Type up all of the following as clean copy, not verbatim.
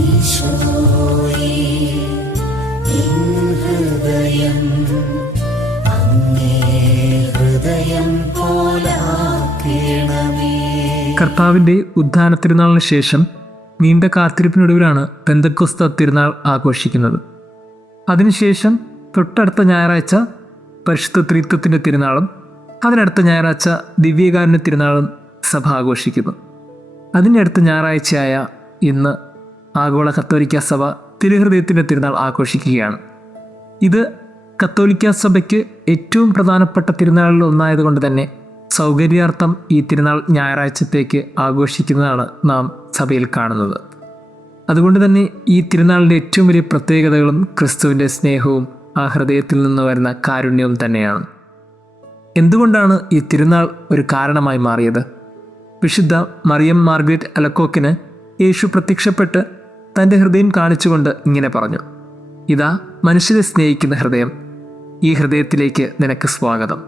ഈശോയേ, എൻ ഹൃദയം അങ്ങേ ഹൃദയം പോലാക്കണമേ. കർത്താവിൻ്റെ ഉത്ഥാന തിരുനാളിന് ശേഷം നീണ്ട കാത്തിരിപ്പിനൊടുവിലാണ് പെന്തക്കോസ്ത് തിരുനാൾ ആഘോഷിക്കുന്നത്. അതിനുശേഷം തൊട്ടടുത്ത ഞായറാഴ്ച പരിശുദ്ധ ത്രിത്വത്തിൻ്റെ തിരുനാളും അതിനടുത്ത ഞായറാഴ്ച ദിവ്യകാരുണ്യ തിരുനാളും സഭ ആഘോഷിക്കുന്നു. അതിൻ്റെ അടുത്ത ഞായറാഴ്ചയായ ഇന്ന് ആഗോള കത്തോലിക്ക സഭ തിരുഹൃദയത്തിൻ്റെ തിരുനാൾ ആഘോഷിക്കുകയാണ്. ഇത് കത്തോലിക്ക സഭയ്ക്ക് ഏറ്റവും പ്രധാനപ്പെട്ട തിരുനാളിൽ ഒന്നായതുകൊണ്ട് തന്നെ സൗകര്യാർത്ഥം ഈ തിരുനാൾ ഞായറാഴ്ചത്തേക്ക് ആഘോഷിക്കുന്നതാണ് നാം സഭയിൽ കാണുന്നത്. അതുകൊണ്ട് തന്നെ ഈ തിരുനാളിൻ്റെ ഏറ്റവും വലിയ പ്രത്യേകതകളും ക്രിസ്തുവിൻ്റെ സ്നേഹവും ആ ഹൃദയത്തിൽ നിന്ന് വരുന്ന കാരുണ്യവും തന്നെയാണ്. എന്തുകൊണ്ടാണ് ഈ തിരുനാൾ ഒരു കാരണമായി മാറിയത്? വിശുദ്ധ മറിയം മാർഗ്രറ്റ് അലക്കോക്കിന് യേശു പ്രത്യക്ഷപ്പെട്ട് തൻ്റെ ഹൃദയം കാണിച്ചുകൊണ്ട് ഇങ്ങനെ പറഞ്ഞു: ഇതാ മനുഷ്യരെ സ്നേഹിക്കുന്ന ഹൃദയം, ഈ ഹൃദയത്തിലേക്ക് നിനക്ക് സ്വാഗതം.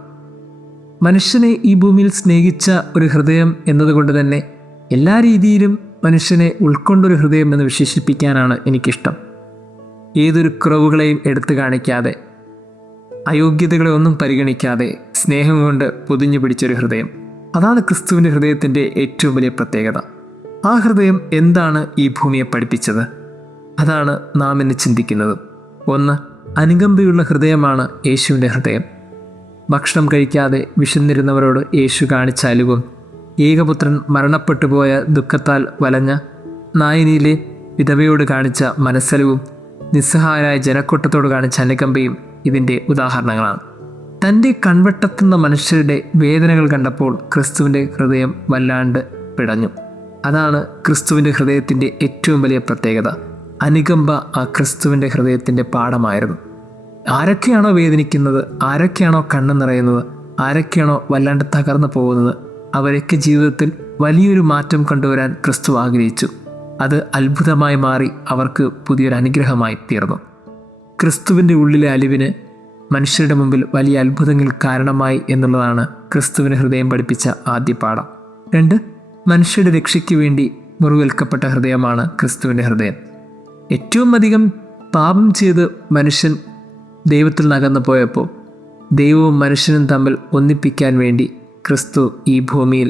മനുഷ്യനെ ഈ ഭൂമിയിൽ സ്നേഹിച്ച ഒരു ഹൃദയം എന്നതുകൊണ്ട് തന്നെ എല്ലാ രീതിയിലും മനുഷ്യനെ ഉൾക്കൊണ്ടൊരു ഹൃദയം എന്ന് വിശേഷിപ്പിക്കാനാണ് എനിക്കിഷ്ടം. ഏതൊരു കുറവുകളെയും എടുത്തു കാണിക്കാതെ, അയോഗ്യതകളെ ഒന്നും പരിഗണിക്കാതെ സ്നേഹം കൊണ്ട് പൊതിഞ്ഞു പിടിച്ചൊരു ഹൃദയം, അതാണ് ക്രിസ്തുവിൻ്റെ ഹൃദയത്തിൻ്റെ ഏറ്റവും വലിയ പ്രത്യേകത. ആ ഹൃദയം എന്താണ് ഈ ഭൂമിയെ പഠിപ്പിച്ചത്? അതാണ് നാം ഇന്ന് ചിന്തിക്കുന്നത്. ഒന്ന്, അനുകമ്പയുള്ള ഹൃദയമാണ് യേശുവിൻ്റെ ഹൃദയം. ഭക്ഷണം കഴിക്കാതെ വിശന്നിരുന്നവരോട് യേശു കാണിച്ച അലിവും, ഏകപുത്രൻ മരണപ്പെട്ടു പോയ ദുഃഖത്താൽ വലഞ്ഞ നായിനിയിലെ വിധവയോട് കാണിച്ച മനസ്സലിവും, നിസ്സഹായരായ ജനക്കൂട്ടത്തോട് കാണിച്ച അനുകമ്പയും ഇതിൻ്റെ ഉദാഹരണങ്ങളാണ്. തൻ്റെ കൺവെട്ടത്തുന്ന മനുഷ്യരുടെ വേദനകൾ കണ്ടപ്പോൾ ക്രിസ്തുവിൻ്റെ ഹൃദയം വല്ലാണ്ട് പിടഞ്ഞു. അതാണ് ക്രിസ്തുവിൻ്റെ ഹൃദയത്തിൻ്റെ ഏറ്റവും വലിയ പ്രത്യേകത. അനുകമ്പ ആ ക്രിസ്തുവിൻ്റെ ഹൃദയത്തിൻ്റെ പാഠമായിരുന്നു. ആരൊക്കെയാണോ വേദനിക്കുന്നത്, ആരൊക്കെയാണോ കണ്ണ് നിറയുന്നത്, ആരൊക്കെയാണോ വല്ലാണ്ട് തകർന്നു പോകുന്നത്, അവരൊക്കെ ജീവിതത്തിൽ വലിയൊരു മാറ്റം കൊണ്ടുവരാൻ ക്രിസ്തു ആഗ്രഹിച്ചു. അത് അത്ഭുതമായി മാറി അവർക്ക് പുതിയൊരു അനുഗ്രഹമായി തീർന്നു. ക്രിസ്തുവിൻ്റെ ഉള്ളിലെ അലിവിന് മനുഷ്യരുടെ മുമ്പിൽ വലിയ അത്ഭുതങ്ങൾ കാരണമായി എന്നുള്ളതാണ് ക്രിസ്തുവിന് ഹൃദയം പഠിപ്പിച്ച ആദ്യ പാഠം. രണ്ട്, മനുഷ്യരുടെ രക്ഷയ്ക്ക് വേണ്ടി മുറിവേൽക്കപ്പെട്ട ഹൃദയമാണ് ക്രിസ്തുവിൻ്റെ ഹൃദയം. ഏറ്റവും അധികം പാപം ചെയ്ത് മനുഷ്യൻ ദൈവത്തിൽ നകന്നു പോയപ്പോൾ ദൈവവും മനുഷ്യനും തമ്മിൽ ഒന്നിപ്പിക്കാൻ വേണ്ടി ക്രിസ്തു ഈ ഭൂമിയിൽ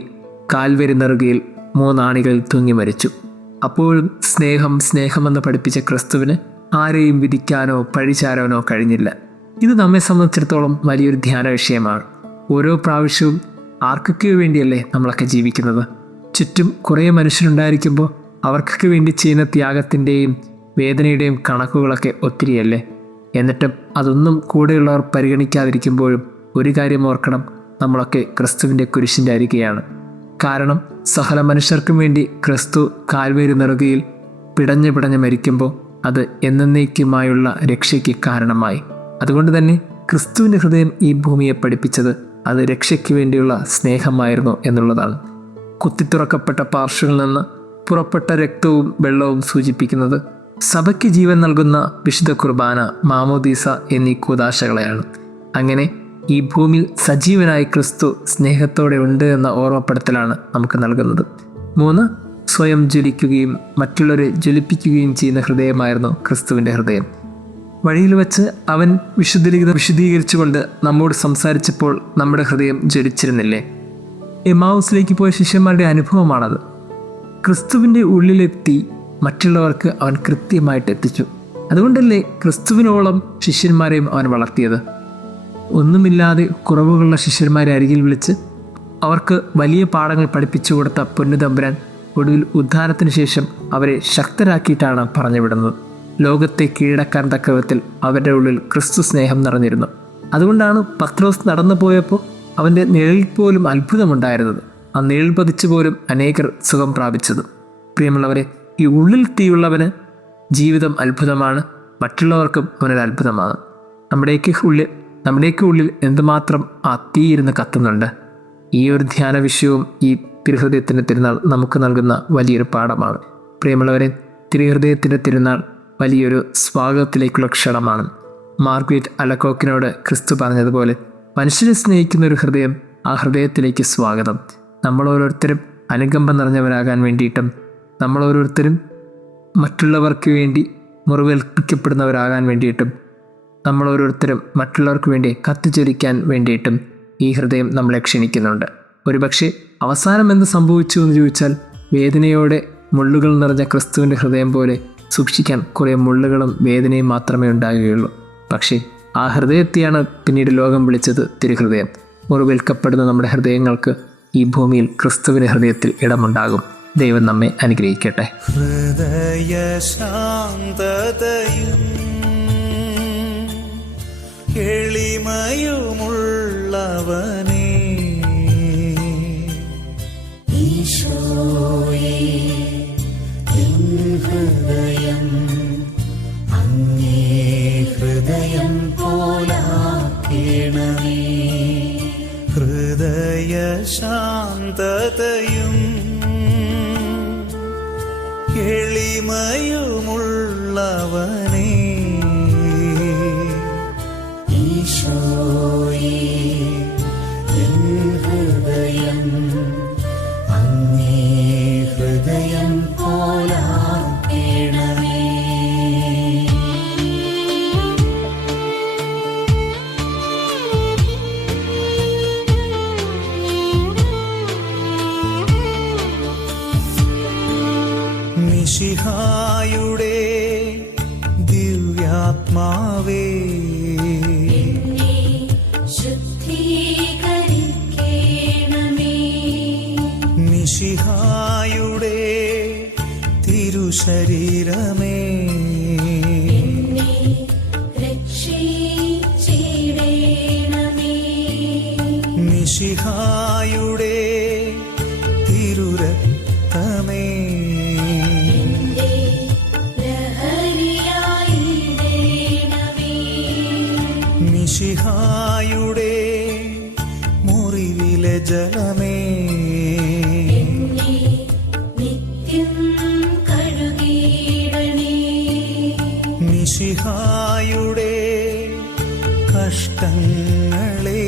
കാൽവരി നെറുകയിൽ 3 ആണികളിൽ തൂങ്ങി മരിച്ചു. അപ്പോഴും സ്നേഹമെന്ന് പഠിപ്പിച്ച ക്രിസ്തുവിന് ആരെയും വിധിക്കാനോ പഴിചാരാനോ കഴിഞ്ഞില്ല. ഇത് നമ്മെ സംബന്ധിച്ചിടത്തോളം വലിയൊരു ധ്യാന വിഷയമാണ്. ഓരോ പ്രാവശ്യവും ആർക്കൊക്കെ വേണ്ടിയല്ലേ നമ്മളൊക്കെ ജീവിക്കുന്നത്? ചുറ്റും കുറേ മനുഷ്യരുണ്ടായിരിക്കുമ്പോൾ അവർക്കൊക്കെ വേണ്ടി ചെയ്യുന്ന ത്യാഗത്തിൻ്റെയും വേദനയുടെയും കണക്കുകളൊക്കെ ഒത്തിരിയല്ലേ? എന്നിട്ടും അതൊന്നും കൂടെയുള്ളവർ പരിഗണിക്കാതിരിക്കുമ്പോഴും ഒരു കാര്യം ഓർക്കണം, നമ്മളൊക്കെ ക്രിസ്തുവിൻ്റെ കുരിശിൻ്റെ അരികെയാണ്. കാരണം സകല മനുഷ്യർക്കും വേണ്ടി ക്രിസ്തു കാൽവരി നെറുകയിൽ പിടഞ്ഞ് മരിക്കുമ്പോൾ അത് എന്നേക്കുമായുള്ള രക്ഷയ്ക്ക് കാരണമായി. അതുകൊണ്ട് തന്നെ ക്രിസ്തുവിൻ്റെ ഹൃദയം ഈ ഭൂമിയെ പഠിപ്പിച്ചത് അത് രക്ഷയ്ക്ക് വേണ്ടിയുള്ള സ്നേഹമായിരുന്നു എന്നുള്ളതാണ്. കുത്തിത്തുറക്കപ്പെട്ട പാർശ്വങ്ങളിൽ നിന്ന് പുറപ്പെട്ട രക്തവും വെള്ളവും സൂചിപ്പിക്കുന്നത് സഭയ്ക്ക് ജീവൻ നൽകുന്ന വിശുദ്ധ കുർബാന, മാമോദീസ എന്നീ കൂദാശകളെയാണ്. അങ്ങനെ ഈ ഭൂമിയിൽ സജീവനായി ക്രിസ്തു സ്നേഹത്തോടെ ഉണ്ട് എന്ന ഓർമ്മപ്പെടുത്തലാണ് നമുക്ക് നൽകുന്നത്. 3, സ്വയം ജ്വലിക്കുകയും മറ്റുള്ളവരെ ജ്വലിപ്പിക്കുകയും ചെയ്യുന്ന ഹൃദയമായിരുന്നു ക്രിസ്തുവിൻ്റെ ഹൃദയം. വഴിയിൽ വെച്ച് അവൻ വിശുദ്ധലിഖിതം വിശദീകരിച്ചുകൊണ്ട് നമ്മോട് സംസാരിച്ചപ്പോൾ നമ്മുടെ ഹൃദയം ജ്വലിച്ചിരുന്നില്ലേ? എമ്മാവൂസിലേക്ക് പോയ ശിഷ്യന്മാരുടെ അനുഭവമാണത്. ക്രിസ്തുവിൻ്റെ ഉള്ളിലെത്തി മറ്റുള്ളവർക്ക് അവൻ കൃത്യമായിട്ട് എത്തിച്ചു. അതുകൊണ്ടല്ലേ ക്രിസ്തുവിനോളം ശിഷ്യന്മാരെയും അവൻ വളർത്തിയത്. ഒന്നുമില്ലാതെ കുറവുകളുള്ള ശിഷ്യന്മാരെ അരികിൽ വിളിച്ച് അവർക്ക് വലിയ പാഠങ്ങൾ പഠിപ്പിച്ചു കൊടുത്ത പൊന്നുതമ്പുരാൻ ഒടുവിൽ ഉദ്ധാനത്തിന് ശേഷം അവരെ ശക്തരാക്കിയിട്ടാണ് പറഞ്ഞു വിടുന്നത്. ലോകത്തെ കീഴടക്കാൻ തക്ക വിധത്തിൽ അവരുടെ ഉള്ളിൽ ക്രിസ്തു സ്നേഹം നിറഞ്ഞിരുന്നു. അതുകൊണ്ടാണ് പത്രോസ് നടന്നു പോയപ്പോൾ അവൻ്റെ നിഴലിൽ പോലും അത്ഭുതമുണ്ടായിരുന്നത്. ആ നിഴൽ പതിച്ചു പോലും അനേകർ സുഖം പ്രാപിച്ചത്. പ്രിയമുള്ളവരെ, ഈ ഉള്ളിൽ തീയുള്ളവന് ജീവിതം അത്ഭുതമാണ്, മറ്റുള്ളവർക്കും അവനൊരു അത്ഭുതമാണ്. നമ്മുടെയൊക്കെ ഉള്ളിൽ എന്തുമാത്രം ആ തീ ഇരുന്ന് കത്തുന്നുണ്ട്. ഈ ഒരു ധ്യാന വിഷയവും ഈ തിരുഹൃദയത്തിൻ്റെ തിരുനാൾ നമുക്ക് നൽകുന്ന വലിയൊരു പാഠമാണ്. പ്രിയമുള്ളവരെ, തിരുഹൃദയത്തിൻ്റെ തിരുനാൾ വലിയൊരു സ്വാഗതത്തിലേക്കുള്ള ക്ഷണമാണ്. മാർഗ്രറ്റ് അലക്കോക്കിനോട് ക്രിസ്തു പറഞ്ഞതുപോലെ മനുഷ്യരെ സ്നേഹിക്കുന്ന ഒരു ഹൃദയം, ആ ഹൃദയത്തിലേക്ക് സ്വാഗതം. നമ്മൾ ഓരോരുത്തരും അനുകമ്പ നിറഞ്ഞവരാകാൻ വേണ്ടിയിട്ടും നമ്മൾ ഓരോരുത്തരും മറ്റുള്ളവർക്ക് വേണ്ടി മുറിവേൽപ്പിക്കപ്പെടുന്നവരാകാൻ വേണ്ടിയിട്ടും നമ്മൾ ഓരോരുത്തരും മറ്റുള്ളവർക്ക് വേണ്ടി കത്തിച്ചൊരിക്കാൻ വേണ്ടിയിട്ടും ഈ ഹൃദയം നമ്മളെ ക്ഷണിക്കുന്നുണ്ട്. ഒരുപക്ഷെ അവസാനം എന്ത് സംഭവിച്ചു എന്ന് ചോദിച്ചാൽ വേദനയോടെ മുള്ളുകൾ നിറഞ്ഞ ക്രിസ്തുവിൻ്റെ ഹൃദയം പോലെ സൂക്ഷിക്കാൻ കുറേ മുള്ളുകളും വേദനയും മാത്രമേ ഉണ്ടാകുകയുള്ളൂ. പക്ഷേ ആ ഹൃദയത്തെയാണ് പിന്നീട് ലോകം വിളിച്ചത് തിരുഹൃദയം. മുറിവേൽക്കപ്പെടുന്ന നമ്മുടെ ഹൃദയങ്ങൾക്ക് ഈ ഭൂമിയിൽ ക്രിസ്തുവിൻ്റെ ഹൃദയത്തിൽ ഇടമുണ്ടാകും. ദൈവം നമ്മെ അനുഗ്രഹിക്കട്ടെ. ഹൃദയ ശാന്തതയും എളിമയുമുള്ളവനേ, ഈശോയേ എൻ ഹൃദയം അങ്ങേ ഹൃദയം പോലാക്കേണമേ. ഹൃദയ ശാന്തതയും എളിമയുമുള്ളവനേ, ഈശോയേ എൻ ഹൃദയം അങ്ങേ ഹൃദയം പോലാക്കേണമേ. മിശിഹായുടെ ദിവ്യാത്മാവേ, മിശിഹായുടെ തിരുശരീരമേ, മിശിഹായുടെ തിരുരക്തമേ, മിശിഹായുടെ മുറിവിലെ ജലമേ, മിശിഹായുടെ കഷ്ടങ്ങളെ,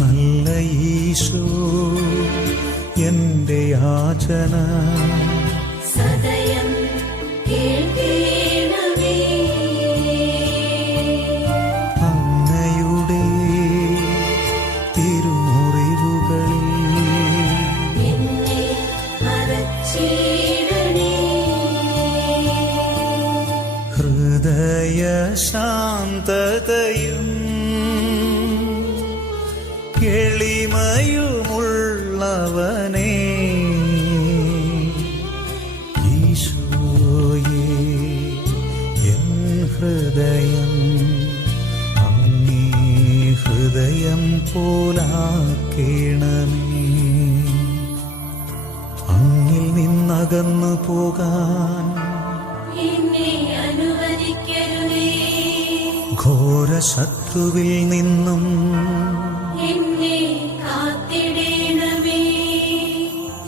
നല്ല ഈശോ എന്റെ യാചന സദയം കേൾക്കണമേ. അങ്ങയുടെ തിരുമുറിവുകളിൽ എന്നെ മറച്ചിടണേ. ഹൃദയ ശാന്തതയും എളിമയുമുള്ളവനേ, ഈശോയേ എൻ ഹൃദയം അങ്ങേ ഹൃദയം പോലാക്കേണമേ. അങ്ങിൽ നിന്നകന്നു പോകാൻ എന്നെ അനുവദിക്കരുതേ. ഘോര ശത്രുവിൽ നിന്നും എന്നെ കാത്തിടണമേ.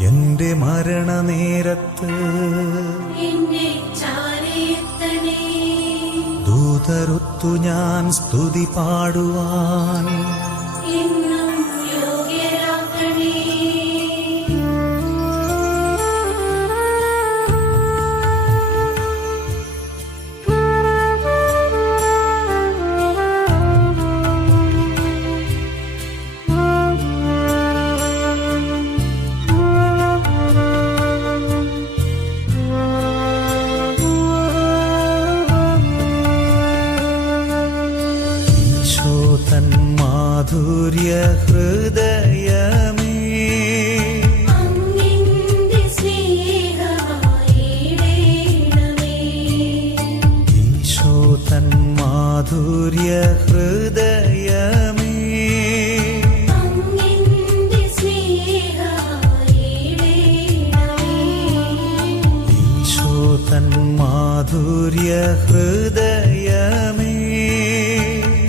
എന്റെ മരണനേരത്ത് എന്നെ ചാരയെത്തണേ. ദൂതരൊത്തു ഞാൻ സ്തുതി പാടുവാൻ എന്നും യോഗ്യരാക്കണേ. മാധുര്യ ഹൃദയമേ, അങ്ങിന്റെ സ്നേഹമായിടണമേ. ഈശോ തൻ മാധുര്യ ഹൃദയമേ, അങ്ങിന്റെ സ്നേഹമായിടണമേ. ഈശോ തൻ മാധുര്യ ഹൃദയമേ,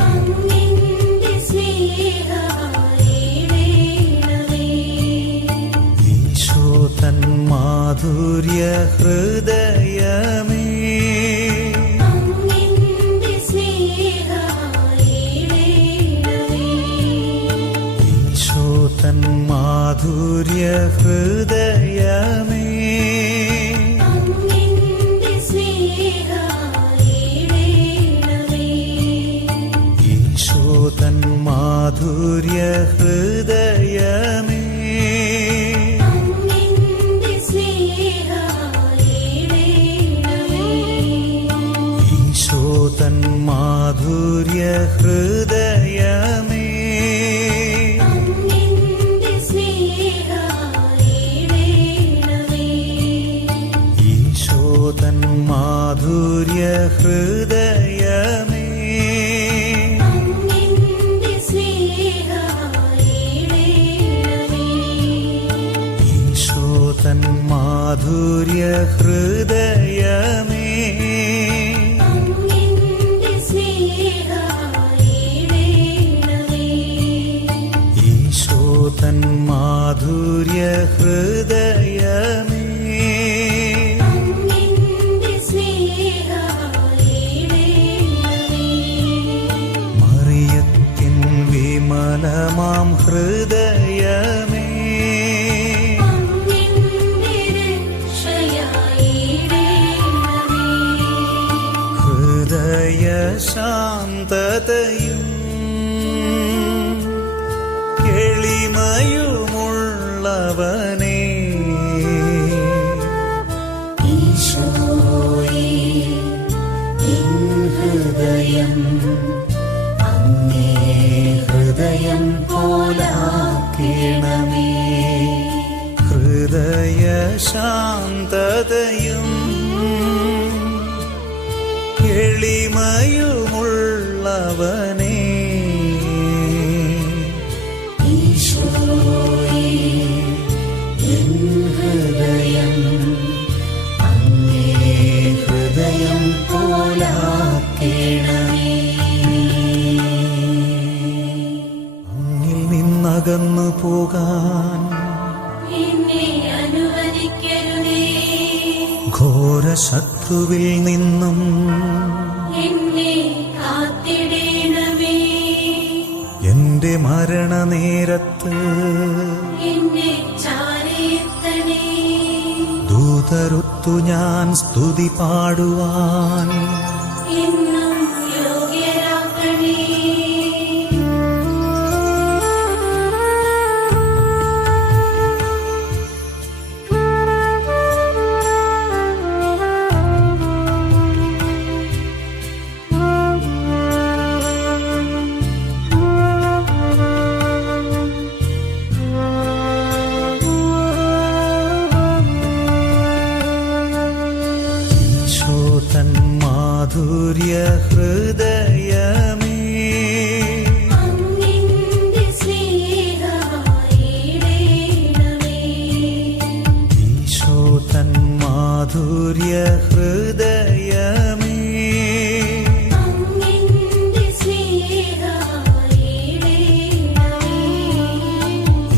അങ്ങിന്റെ സ്നേഹമായിടണമേ. ഈശോ തൻ മാധുര്യ ഹൃദയമേ, അങ്ങിന്റെ സ്നേഹമായിടണമേ. ഈശോ മാധുര്യ ഹൃദയമേ അങ്ങിന്റെ സ്നേഹമേടണമേ ഈശോ തൻ മാധുര്യ ഹൃദയമേ അങ്ങിന്റെ സ്നേഹമേടണമേ ഈശോ തൻ മാധുര്യ ഹൃദയമേ അങ്ങിന്റെ സ്നേഹമേടണമേ ഈശോ തൻ മാധുര്യ ഹൃദയമേ അങ്ങിന്റെ സ്നേഹമേടണമേ ഈശോ തൻ മാധുര്യ ഹൃദയമേ അങ്ങിന്റെ സ്നേഹമേടണമേ ഈശോ തൻ മാധുര്യ ഹൃദയമേ അങ്ങിന്റെ സ്നേഹമേടണമേ മറിയത്തിൻ വിമലമാം ഹൃദയമേ അങ്ങിന്റെ രക്ഷയായിടണമേ ഹൃദയ ശാന്തതയും എളിമയുമുള്ളവനേ ഈശോയേ എൻ ഹൃദയം അങ്ങേ ഹൃദയം പോലാക്കണമേ ഹൃദയ ശാന്തതയും എളിമയുമുള്ളവനേ ഈശോയേ എൻ ഹൃദയം അങ്ങേ ഹൃദയം പോലാക്കണമേ അങ്ങിൽ നിന്നകന്നു പോകാൻ എന്നെ അനുവദിക്കരുതേ ഘോര ശത്രുവിൽ നിന്നും എന്നെ കാത്തിടണമേ എന്റെ മരണനേരത്ത് എന്നെ ചാരയെത്തണേ ദൂതരൊത്തു ഞാൻ സ്തുതി പാടുവാൻ എന്നും യോഗ്യരാക്കണേ ഈശോ തൻ മാധുര്യ ഹൃദയമേ അങ്ങിന്റെ സ്നേഹമേടണമേ ഈശോ തൻ മാധുര്യ ഹൃദയമേ അങ്ങിന്റെ സ്നേഹമേടണമേ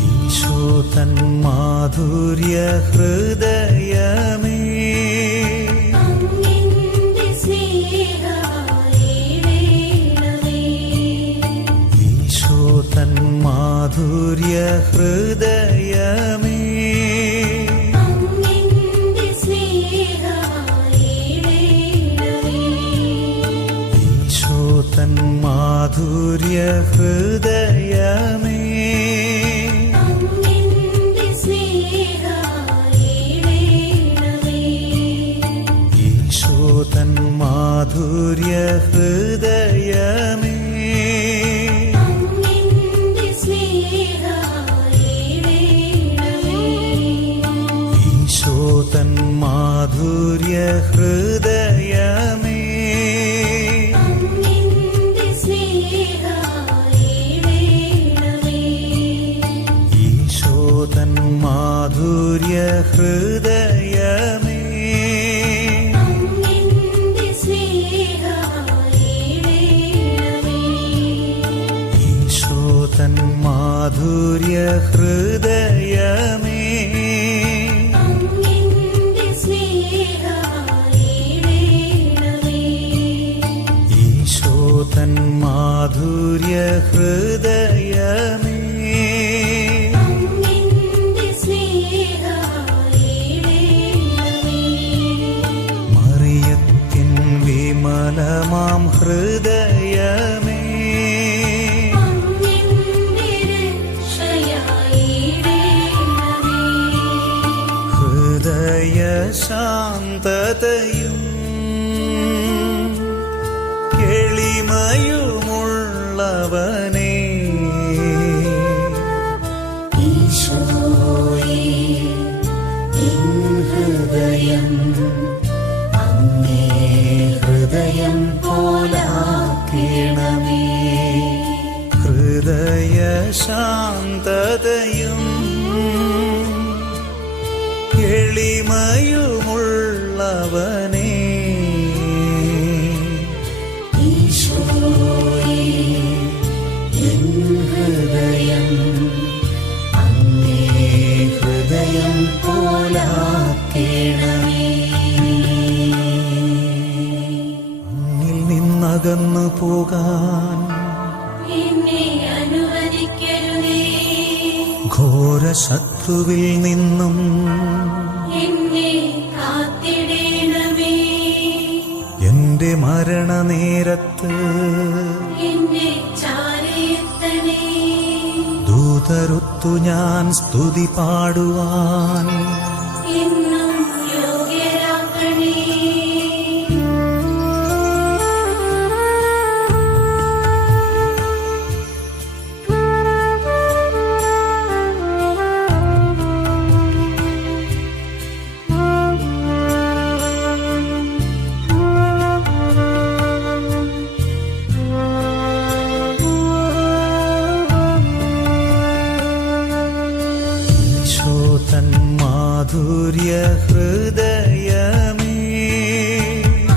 ഈശോ തൻ മാധുര്യ ഹൃദയമേ അങ്ങിന്റെ സ്നേഹമേടണമേ ഈശോ തൻ മാധുര്യ ഹൃദയമേ അങ്ങിന്റെ സ്നേഹമേടണമേ ഈശോ തൻ മാധുര്യ ഹൃദയമേ അങ്ങിന്റെ സ്നേഹമേടണമേ ഈശോ തൻ മാധുര്യ ഹൃദയമേ അങ്ങിന്റെ സ്നേഹമേടണമേ ഈശോ തൻ മാധുര്യ ഹൃദയമേ അങ്ങിന്റെ സ്നേഹമേടണമേ ഈശോ തൻ മാധുര്യ ഹൃദയമേ അങ്ങിന്റെ സ്നേഹമേടണമേ ഈശോ തൻ മാധുര്യ ഹൃദയമേ അങ്ങിന്റെ സ്നേഹമേടണമേ ഈശോ തൻ മാധുര്യ ഹൃദയമേ അങ്ങിന്റെ വിമലമാം ഹൃദയമേ അങ്ങിന്റെ രക്ഷയായിടേണമേ. ഹൃദയ ശാന്തതയും എളിമയുമുള്ളവനേ ഈശോയേ, എൻ ഹൃദയം അങ്ങേ ഹൃദയം പോലാക്കണമേ. ഹൃദയ ശാന്തതയും എളിമയുമുള്ളവനേ ഈശോയേ, എൻ ഹൃദയം അങ്ങേ ഹൃദയം പോലാക്കണമേ. അങ്ങിൽ നിന്നകന്നു പോകാൻ എന്നെ അനുവദിക്കരുതേ. ഘോര ശത്രുവിൽ നിന്നും എന്നെ കാത്തിടേണമേ. എന്റെ മരണനേരത്ത് എന്നെ ചാരയെത്തണേ. ദൂതരൊത്തു ഞാൻ സ്തുതി പാടുവാൻ എന്നും യോഗ്യരാക്കണേ. ഈശോ തൻ മാധുര്യ ഹൃദയമേ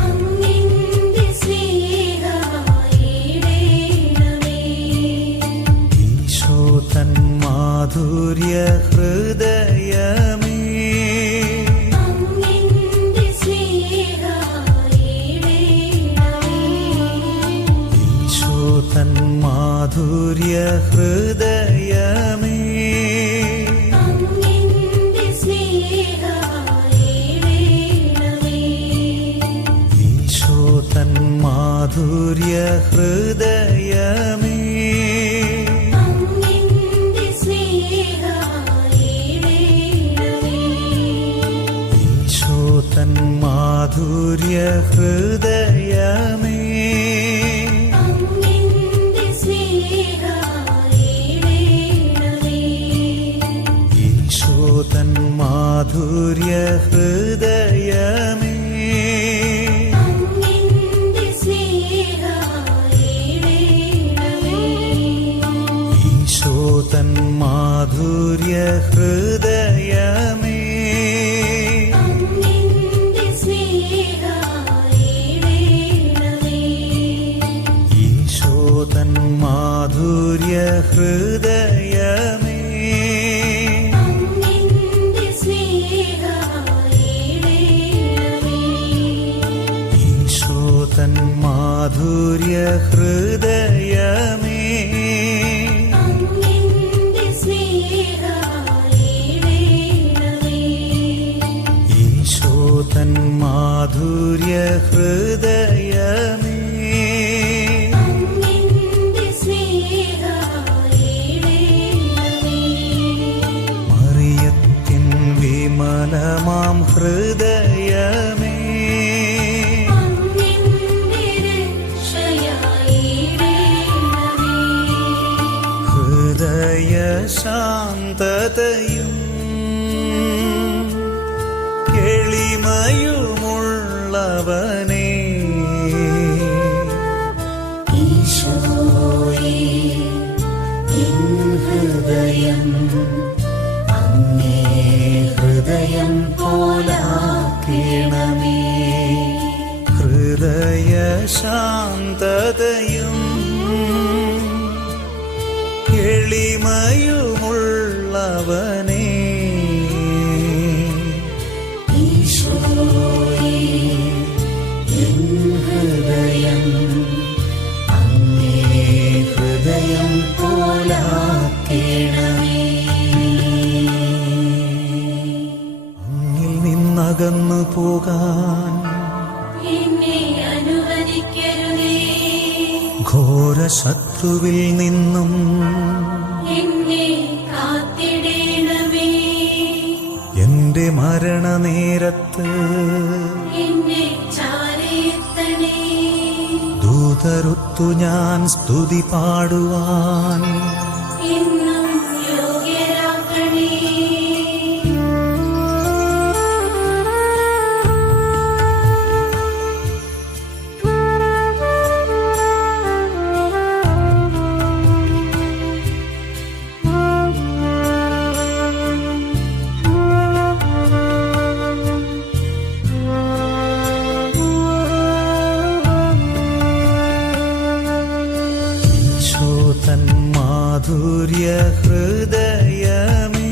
അങ്ങിന്റെ സ്നേഹമായിടേണമേ. ഈശോ തൻ മാധുര്യ ഹൃദയമേ അങ്ങിന്റെ സ്നേഹമായിടേണമേ. ഈശോ തൻ മാധുര്യ ഹൃദയമേ അങ്ങിന്റെ സ്നേഹമായിടേണമേ. ഈശോ തൻ മാധുര്യ ഹൃദയമേ അങ്ങിന്റെ സ്നേഹമായിടേണമേ. ഈശോ തൻ മാധുര്യ ഹൃദയമേ അങ്ങിന്റെ സ്നേഹമായിടേണമേ. ഈശോ തൻ മാധുര്യ ഹൃദയമേ അങ്ങിന്റെ സ്നേഹമായിടേണമേ. ഈശോ തൻ മാധുര്യ ഹൃദയമേ അങ്ങിന്റെ സ്നേഹമായിടേണമേ. ഈശോ തൻ മാധുര്യ ഹൃദയമേ അങ്ങിന്റെ സ്നേഹമായിടേണമേ. ഈശോ തൻ മാധുര്യ ഹൃദയമേ അങ്ങിന്റെ സ്നേഹമായിടേണമേ. ഈശോ തൻ മാധുര്യ ഹൃദയമേ അങ്ങിന്റെ സ്നേഹമായിടേണമേ. മറിയത്തിൻ വിമലമാം ഹൃദയമേ അങ്ങിന്റെ രക്ഷയായിടേണമേ. ഹൃദയ ശാന്തതയും എളിമയുമുള്ളവനേ ഈശോയേ, എൻ ഹൃദയം അങ്ങേ ഹൃദയം പോലാക്കണമേ. ഹൃദയ ശാന്തതയും എളിമയുമുള്ളവനേ ഈശോയേ, എൻ ഹൃദയം അങ്ങേ ഹൃദയം പോലാക്കണമേ. അങ്ങിൽ നിന്നകന്നു പോകാൻ എന്നെ അനുവദിക്കരുതേ. ശത്രുവിൽ നിന്നും എന്നെ കാത്തിടേണമേ. എന്റെ മരണനേരത്ത് എന്നെ ചാരയെത്തണേ. ദൂതരൊത്തു ഞാൻ സ്തുതി പാടുവാൻ എന്നും യോഗ്യരാക്കണേ. ഈശോ തൻ മാധുര്യ ഹൃദയമേ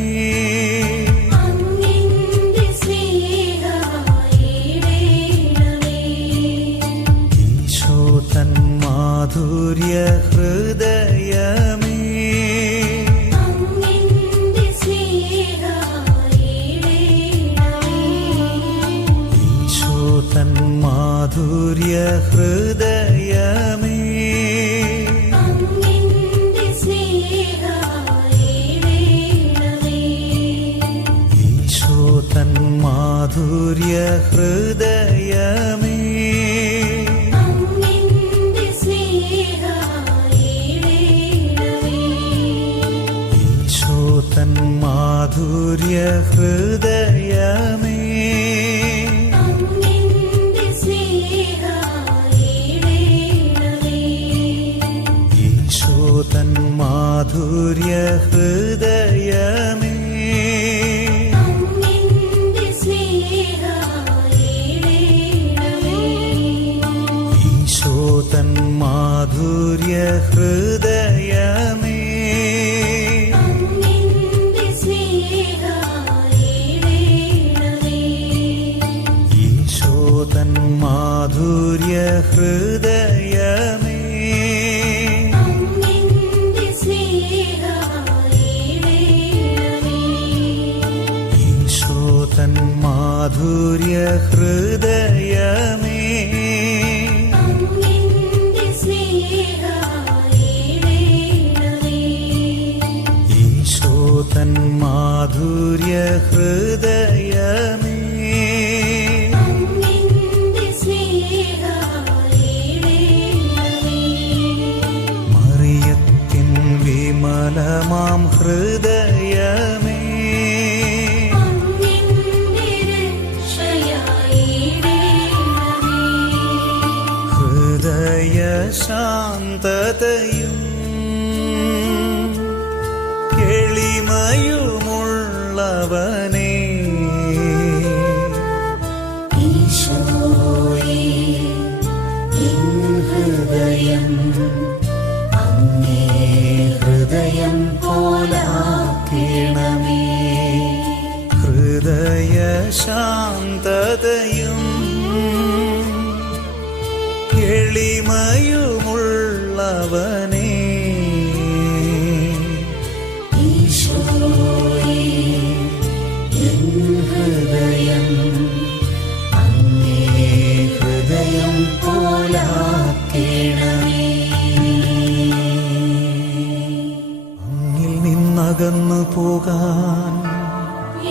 അങ്ങന്റെ സ്നേഹമായിടേണമേ. ഈശോ തൻ മാധുര്യ ഹൃദയമേ അങ്ങന്റെ സ്നേഹമായിടേണമേ. ഈശോ തൻ മാധുര്യ ഹൃദയമേ അങ്ങന്റെ സ്നേഹമായിടേണമേ. ഈശോ തൻ മാധുര്യ ഹൃദയമേ അങ്ങന്റെ സ്നേഹമായിടേണമേ. ഈശോ തൻ മാധുര്യ ഹൃദയമേ അങ്ങന്റെ സ്നേഹമായിടേണമേ. ഈശോ തൻ മാധുര്യ ഹൃദയമേ അങ്ങന്റെ സ്നേഹമായിടേണമേ. ഈശോ തൻ മാധുര്യ ഹൃദയമേ അങ്ങന്റെ സ്നേഹമായിടേണമേ. ഈശോ തൻ മാധുര്യ ഹൃദയമേ അങ്ങന്റെ സ്നേഹമായിടേണമേ. ഈശോ തൻ മാധുര്യ ഹൃദയമേ അങ്ങന്റെ സ്നേഹമായിടേണമേ. ഈശോ തൻ മാധുര്യ ഹൃദയമേ അങ്ങന്റെ സ്നേഹമായിടേണമേ. മറിയത്തിൻ വിമലമാം ഹൃദയമേ അങ്ങന്റെ രക്ഷയായിടേണമേ. ഹൃദയ ശാന്തതയും എളിമയുമുള്ളവനേ ഈശോയേ, എൻ ഹൃദയം അങ്ങേ ഹൃദയം പോലാക്കണമേ. ഹൃദയ ശാന്തതയും എളിമയുമുള്ളവനേ ഈശോയേ, എൻ ഹൃദയം അങ്ങേ ഹൃദയം പോലാക്കണമേ. അങ്ങിൽ നിന്നകന്നു പോകാൻ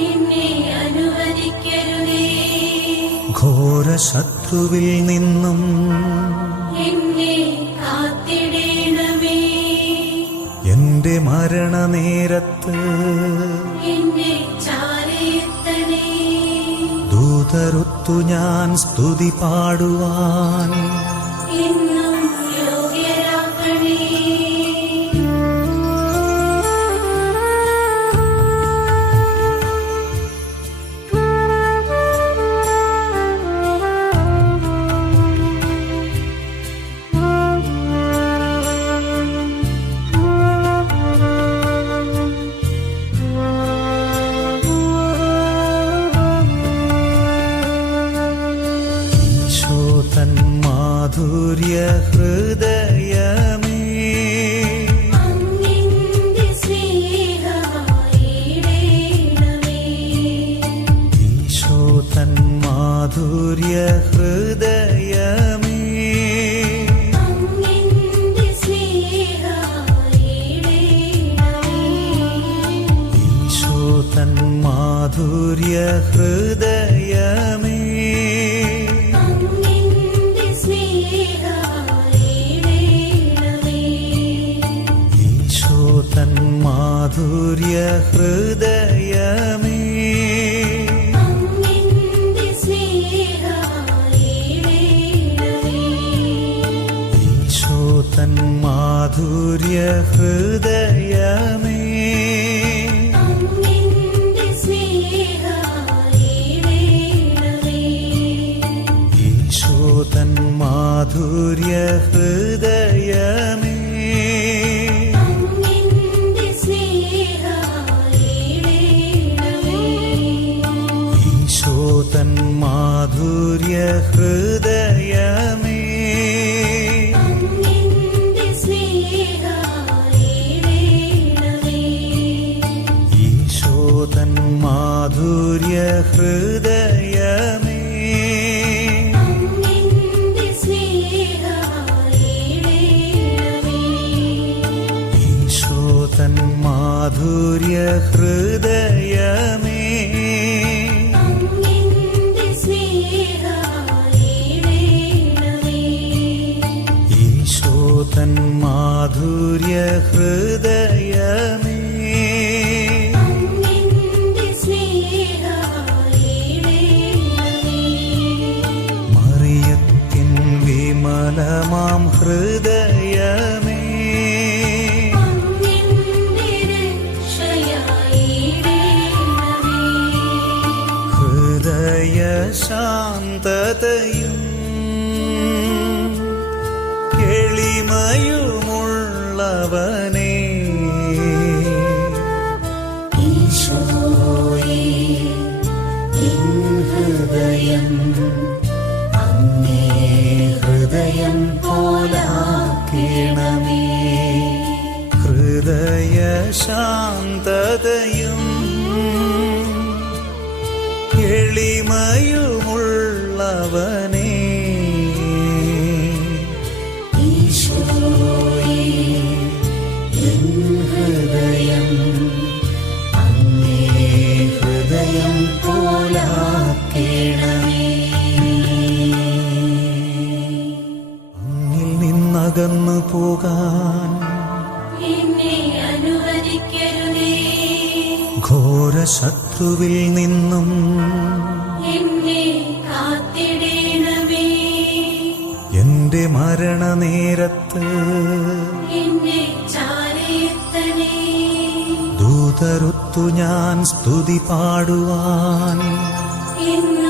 എന്നെ അനുവദിക്കരുതേ. ഘോര ശത്രുവിൽ നിന്നും എന്നെ കാത്തിടേണമേ. എന്റെ മരണനേരത്ത് എന്നെ ചാരയെത്തണേ. ദൂതരൊത്തു ഞാൻ സ്തുതി പാടുവാൻ എന്നും യോഗ്യരാക്കണേ. ഈശോ തൻ മാധുര്യ ഹൃദയമേ അങ്ങന്റെ സ്നേഹമായിടേണമേ. ഈശോ തൻ മാധുര്യ ഹൃദയമേ അങ്ങന്റെ സ്നേഹമായിടേണമേ. തൻ മാധുര്യ ഹൃദയമേ അങ്ങെന്റെ സ്നേഹമായിടേണമേ. ഈശോ തൻ മാധുര്യ ഹൃദയമേ അങ്ങെന്റെ സ്നേഹമായിടേണമേ. ഈശോ തൻ മാധുര്യ ഹൃദയമേ അങ്ങെന്റെ സ്നേഹമായിടേണമേ. ഈശോ തൻ മാധുര്യ ഹൃദയമേ അങ്ങെന്റെ സ്നേഹമായിടേണമേ. ഈശോ തൻ മാധുര്യ ഹൃദയമേ അങ്ങെന്റെ സ്നേഹമായിടേണമേ. ഈശോ തൻ മാധുര്യ ഹൃദയമേ അങ്ങെന്റെ സ്നേഹമായിടേണമേ. ഈശോ തൻ മാധുര്യ ഹൃദയമേ അങ്ങെന്റെ സ്നേഹമായിടേണമേ. ഈശോ തൻ മാധുര്യ ഹൃദയമേ അങ്ങെന്റെ സ്നേഹമായിടേണമേ. മറിയത്തിൻ വിമലമാം ഹൃദയമേ അങ്ങെന്റെ രക്ഷയായിടേണമേ. ഹൃദയ ശാന്തതയും എളിമയുമുള്ളവനേ ഈശോയേ, എൻ ഹൃദയം അങ്ങേ ഹൃദയം പോലാക്കണമേ. ഹൃദയ ശാന്തതയും എളിമയുമുള്ളവനേ ഈശോയേ, എൻ ഹൃദയം അങ്ങേ ഹൃദയം പോലാക്കണമേ. അങ്ങിൽ നിന്നകന്നു പോകാൻ എന്നെ അനുവദിക്കരുതേ. ഘോര ശത്രുവിൽ നിന്നും എന്നെ കാത്തിടേണമേ. എന്റെ മരണനേരത്ത് എന്നെ ചാരയെത്തണേ. ദൂതരൊത്തു ഞാൻ സ്തുതി പാടുവാൻ എന്നും